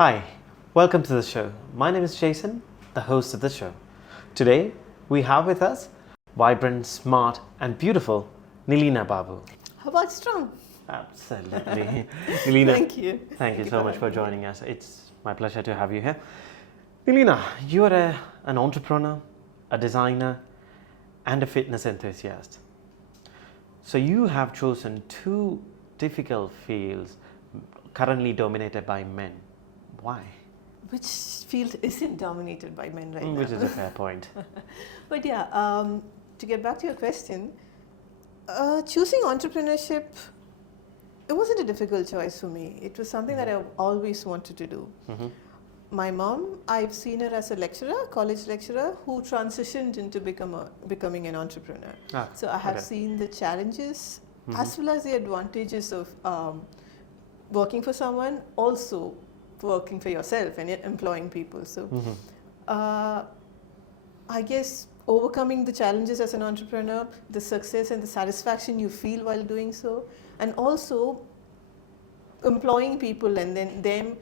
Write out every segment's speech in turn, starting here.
Hi, welcome to the show. My name is Jaison, the host of the show. Today, we have with us vibrant, smart, and beautiful Nileena Babu. How about strong? Absolutely. Nileena, Thank you. Thank you so much for joining us. It's my pleasure to have you here. Nileena, you are an entrepreneur, a designer, and a fitness enthusiast. So you have chosen two difficult fields currently dominated by men. Why? Which field isn't dominated by men right now? Which is a fair point. But yeah, to get back to your question, choosing entrepreneurship, it wasn't a difficult choice for me. It was something that I always wanted to do. Mm-hmm. My mom, I've seen her as a lecturer, college lecturer, who transitioned into becoming an entrepreneur. So I have seen the challenges as well as the advantages of working for someone, also working for yourself and employing people. So I guess overcoming the challenges as an entrepreneur, the success and the satisfaction you feel while doing so, and also employing people and then them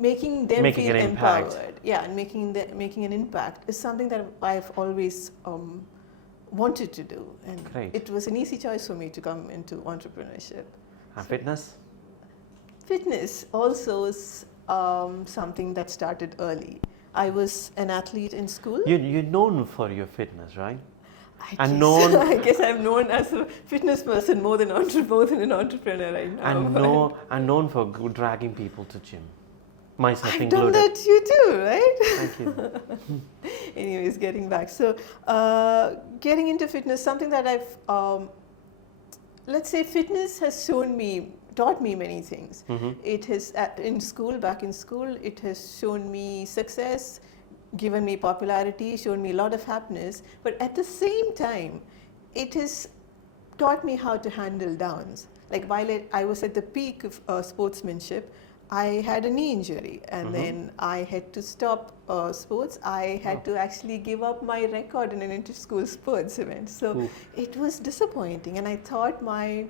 making them feel empowered, and making an impact is something that I've always wanted to do, and it was an easy choice for me to come into entrepreneurship. And fitness? Fitness also is something that started early. I was an athlete in school. You're known for your fitness, right? I guess I'm known as a fitness person more than an entrepreneur right now. And known for dragging people to gym. Myself I've included. done that you too, right? Thank you. Anyways, getting back. So, getting into fitness, something that I've, let's say fitness has taught me many things. It has, back in school, it has shown me success, given me popularity, shown me a lot of happiness, but at the same time, it has taught me how to handle downs. Like while I was at the peak of sportsmanship, I had a knee injury, and then I had to stop sports. I had to actually give up my record in an inter-school sports event. So it was disappointing, and I thought my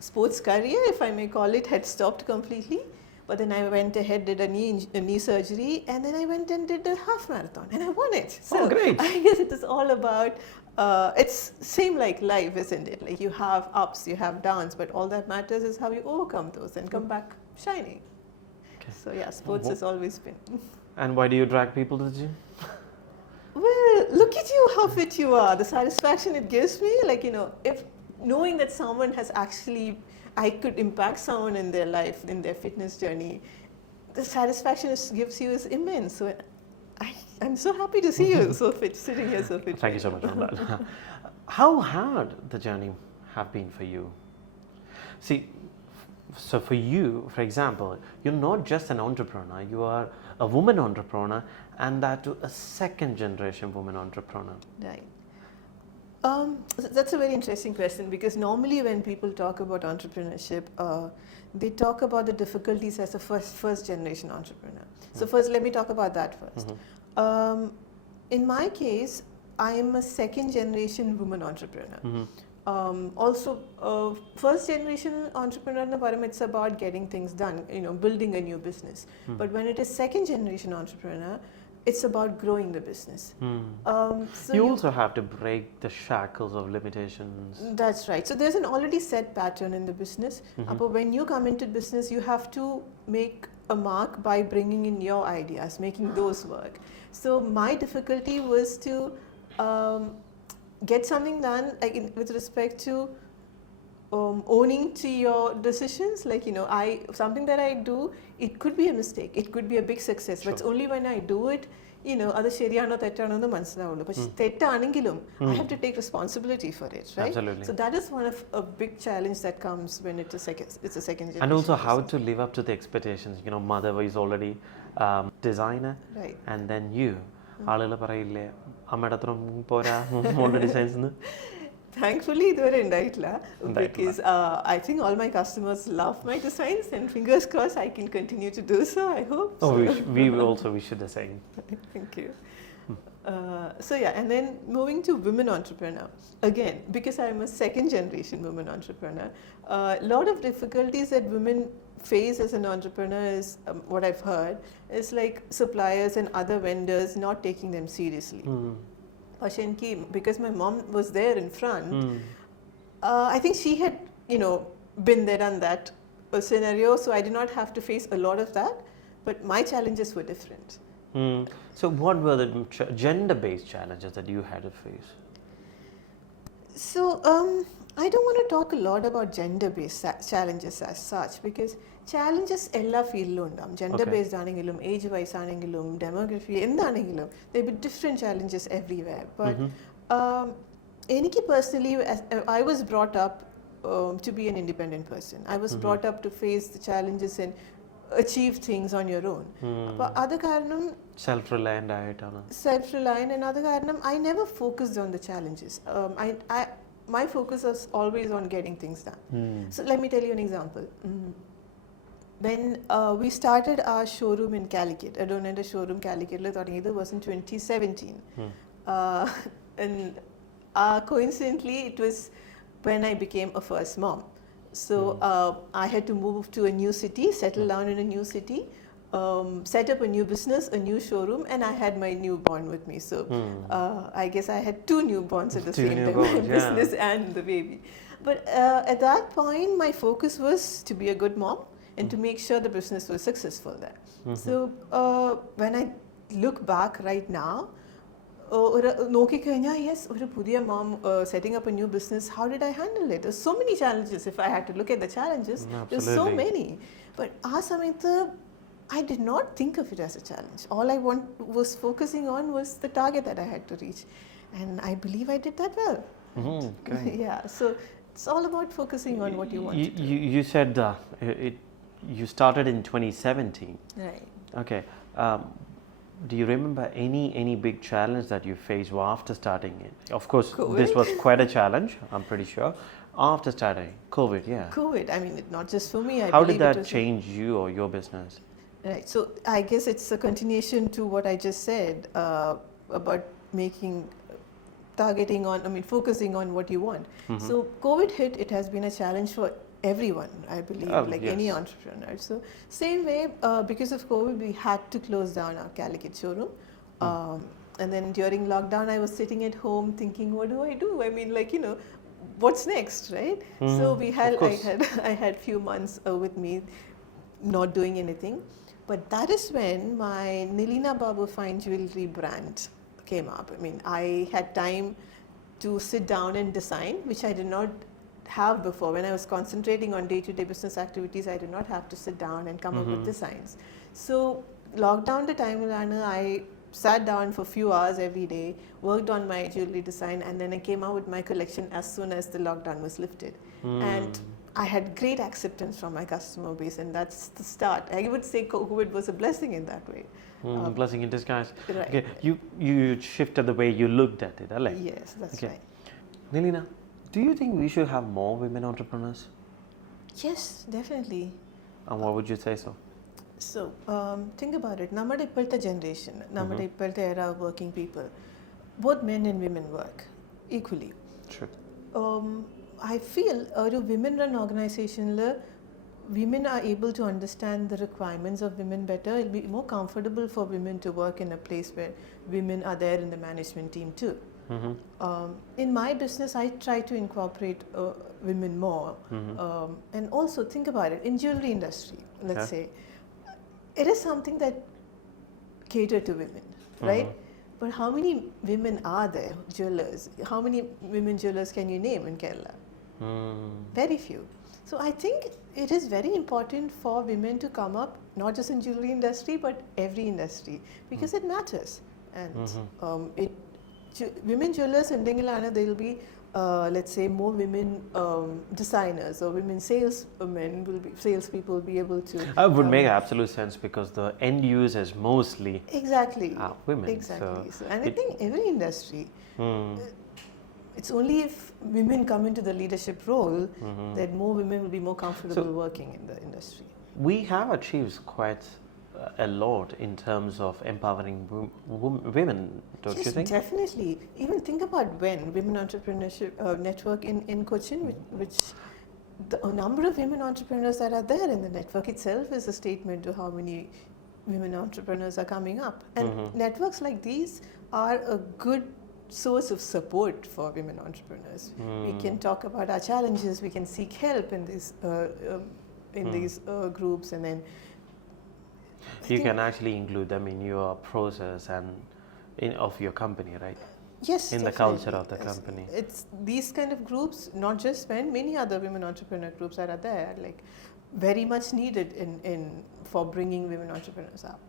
sports career, if I may call it, had stopped completely. But then I went ahead, did a knee surgery, and then I went and did a half marathon, and I won it. So great! I guess it is all about. It's same like life, isn't it? Like you have ups, you have downs, but all that matters is how you overcome those and come back shining. So yeah, sports has always been. And why do you drag people to the gym? Well, look at you, how fit you are. The satisfaction it gives me, like, if knowing that someone has actually, I could impact someone in their life, in their fitness journey, the satisfaction it gives you is immense. So I'm so happy to see you so fit, sitting here so fit. Thank you so much for that. How hard the journey have been for you? See, so for you, for example, you're not just an entrepreneur, you are a woman entrepreneur, and that too a second generation woman entrepreneur. Right. That's a very interesting question, because normally when people talk about entrepreneurship, they talk about the difficulties as a first generation entrepreneur. So first, let me talk about that first. In my case, I am a second generation woman entrepreneur. Also, first generation entrepreneur, it's about getting things done, building a new business. But when it is second generation entrepreneur, it's about growing the business. So you also have to break the shackles of limitations. That's right. So there's an already set pattern in the business. But when you come into business, you have to make a mark by bringing in your ideas, making those work. So my difficulty was to get something done, like with respect to owning to your decisions. Like, something that I do, it could be a mistake, it could be a big success, but it's only when I do it, adu ശരിയാണോ തെറ്റാണോ എന്ന് മനസ്സിലാവുള്ളൂ. പക്ഷെ തെറ്റാണെങ്കിലും I have to take responsibility for it, right? Absolutely. So that is one of a big challenge that comes when it's a second generation. And also how to live up to the expectations. Mother is already designer, right, and then you. ആളുകൾ പറയില്ലേ അമ്മയുടെ അത്ര പോരാ മോളുടെ designs. Thankfully, ഇതുവരെ ഉണ്ടായിട്ടില്ല, because I think all my customers love my designs, and fingers crossed I can continue to do so, I hope. We also wish you the same. Thank you. So yeah, and then moving to women entrepreneur. Again, because I'm a second generation women entrepreneur, a lot of difficulties that women face as an entrepreneur is what I've heard is like suppliers and other vendors not taking them seriously. Pashenki, because my mom was there in front, I think she had, been there and that scenario, so I did not have to face a lot of that, but my challenges were different. So what were the gender-based challenges that you had to face? So I don't want to talk a lot about gender-based challenges as such because challenges എല്ലാ ഫീൽഡിലും ഉണ്ടാകും. Gender-based ആണെങ്കിലും age vice ആണെങ്കിലും demography എന്താണെങ്കിലും there will be different challenges everywhere. But എനിക്ക് personally, I was brought up to be an independent person. I was brought up to face the challenges and achieve things on your own. അപ്പോൾ അത് കാരണം Self-reliant ആയിട്ടാണ്. Self-reliant and other കാരണം I never focused on the challenges. My focus was always on getting things done. So let me tell you an example. When we started our showroom in Calicut, Adonai showroom Calicut, it was in 2017. And coincidentally, it was when I became a first mom. So I had to move to a new city, settle down in a new city, set up a new business, a new showroom, and I had my newborn with me. So I guess I had two newborns at the same time, my business and the baby. But at that point, my focus was to be a good mom and to make sure the business was successful there. So when I look back right now, yes, ഒരു പുതിയ mom setting up a new business, how did I handle it? There's so many challenges. If I had to look at the challenges, there's so many. But ആ സമയത്ത് I did not think of it as a challenge. All I was focusing on was the target that I had to reach. And I believe I did that well. Yeah, so it's all about focusing on what you want to do. You said you started in 2017. Right. Okay. Do you remember any big challenge that you faced after starting it? Of course, COVID. This was quite a challenge, I'm pretty sure. After starting, COVID, yeah. COVID, I mean, not just for me. How did that change you or your business? Right, so I guess it's a continuation to what I just said about focusing on what you want. So COVID hit, it has been a challenge for everyone, I believe, any entrepreneur. So same way, because of COVID, we had to close down our Calicut showroom. And then during lockdown, I was sitting at home thinking, what do I do? I mean, what's next, right? So I had few months with me not doing anything. But that is when my Nileena Babu fine jewelry brand came up. I mean, I had time to sit down and design, which I did not have before. When I was concentrating on day-to-day business activities, I did not have to sit down and come up with designs. So lockdown the time, I sat down for a few hours every day, worked on my jewelry design, and then I came out with my collection as soon as the lockdown was lifted. And I had great acceptance from my customer base, and that's the start. I would say COVID was a blessing in that way. Blessing in disguise. Right. Okay, you shifted the way you looked at it, right? Yes, that's right. Nileena, do you think we should have more women entrepreneurs? Yes, definitely. And what would you say so? So, think about it. Nammade ippalta generation, nammade ippalta era of working people, both men and women work equally. True. I feel a women-run organization, women are able to understand the requirements of women better. It'll be more comfortable for women to work in a place where women are there in the management team too. In my business, I try to incorporate women more. And also think about it, in jewelry industry, let's say, it is something that cater to women, right? But how many women are there, jewelers? How many women jewelers can you name in Kerala? Very few. So I think it is very important for women to come up, not just in jewelry industry, but every industry, because it matters. And women jewelers in Dingalana, there will be, let's say, more women designers or women salespeople will be able to. It would make absolute sense because the end users mostly are women. Exactly. And I think every industry, it's only if women come into the leadership role that more women will be more comfortable working in the industry. We have achieved quite a lot in terms of empowering women, don't you think? Definitely. Even think about Women Entrepreneurship Network in Cochin, which the number of women entrepreneurs that are there in the network itself is a statement to how many women entrepreneurs are coming up. And networks like these are a good source of support for women entrepreneurs. We can talk about our challenges, we can seek help in these groups, and then you can actually include them in your process and of your company, right? Yes, in the culture of the company. It's these kind of groups, not just many other women entrepreneur groups that are there, like very much needed in for bringing women entrepreneurs up.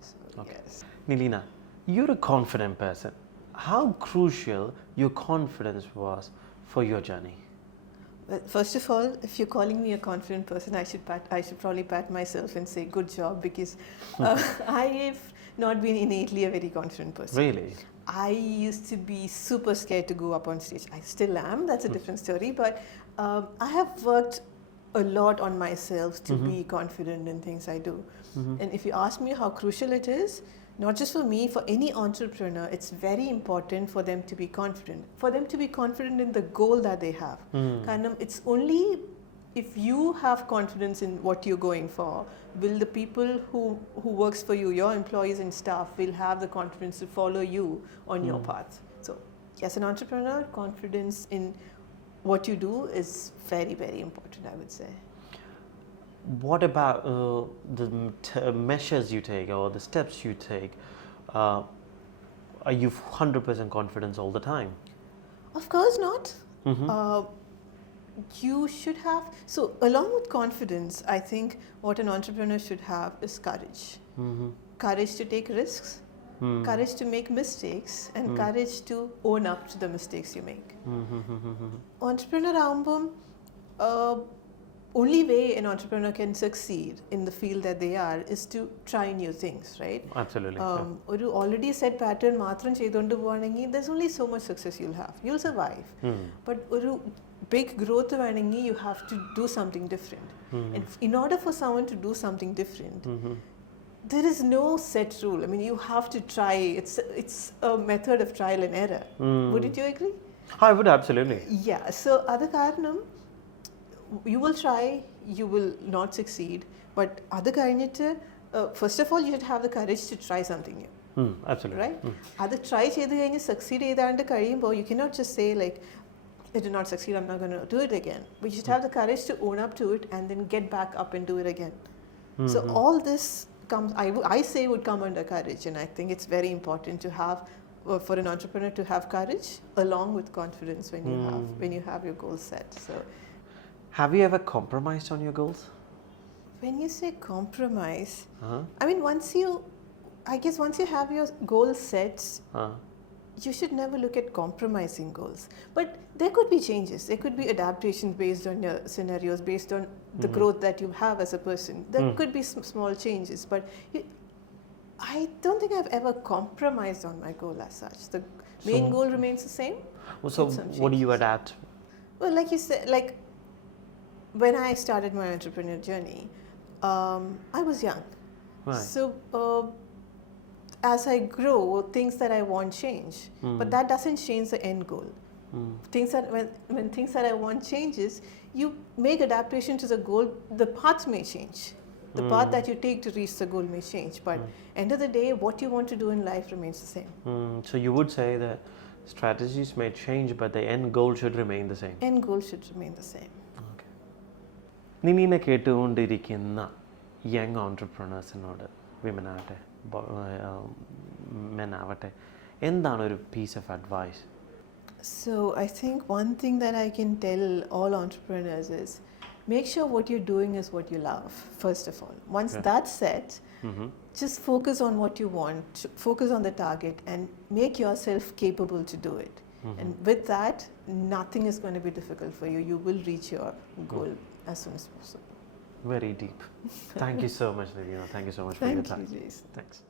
So, okay. Yes. Nileena, you're a confident person. How crucial your confidence was for your journey? Well, first of all, if you're calling me a confident person, I should probably pat myself and say good job, because I have not been innately a very confident person. Really? I used to be super scared to go up on stage. I still am, that's a different story, but I have worked a lot on myself to be confident in things I do. And if you ask me how crucial it is, not just for me, for any entrepreneur, it's very important for them to be confident. For them to be confident in the goal that they have. It's only if you have confidence in what you're going for, will the people who works for you, your employees and staff, will have the confidence to follow you on your path. So, as an entrepreneur, confidence in what you do is very, very important, I would say. What about the measures you take or the steps you take? Are you 100% confident all the time? Of course not. You should have, so along with confidence, I think what an entrepreneur should have is courage. Courage to take risks, courage to make mistakes, and courage to own up to the mistakes you make. Entrepreneur album, only way an entrepreneur can succeed in the field that they are is to try new things, right? Absolutely. Oru already set pattern matram cheyidondu povanenkil, there's only so much success you'll have. You'll survive. But oru big growth vanenkil, you have to do something different. And in order for someone to do something different, there is no set rule. I mean, you have to try. It's a method of trial and error. Wouldn't you agree? I would, absolutely. Yeah. So, other karanam, you will try, you will not succeed. But other karanittu, first of all, you should have the courage to try something new. Absolutely. Right? Other try cheythu succeed edanda kariyumbo, you cannot just say like, it did not succeed, I'm not going to do it again. But you should have the courage to own up to it and then get back up and do it again. So all this comes, I say would come under courage, and I think it's very important to have, for an entrepreneur to have courage along with confidence when you have your goals set. So, have you ever compromised on your goals? When you say compromise, I mean once you have your goals set, you should never look at compromising goals. But there could be changes. There could be adaptations based on your scenarios, based on the growth that you have as a person. There could be some small changes, but I don't think I've ever compromised on my goal as such. The main goal remains the same. So what do you adapt? Well, like you said, like when I started my entrepreneurial journey, I was young. Right. So as I grow, things that I want change, but that doesn't change the end goal. Things that when things that I want changes, you make adaptation to the goal. The path may change. The path that you take to reach the goal may change, but end of the day, what you want to do in life remains the same. So you would say that strategies may change, but the end goal should remain the same. End goal should remain the same. Okay. Nileena കേട്ടുകൊണ്ടിരിക്കുന്ന young entrepreneurs women ആവട്ടെ men ആവട്ടെ എന്താണ് ഒരു piece of advice? So I think one thing that I can tell all entrepreneurs is make sure what you're doing is what you love, first of all. Once that's set, just focus on what you want, focus on the target, and make yourself capable to do it. And with that, nothing is going to be difficult for you. You will reach your goal as soon as possible. Very deep. Thank you so much, Nileena. Thank you so much for your time. Thank you, Jaison. Thanks.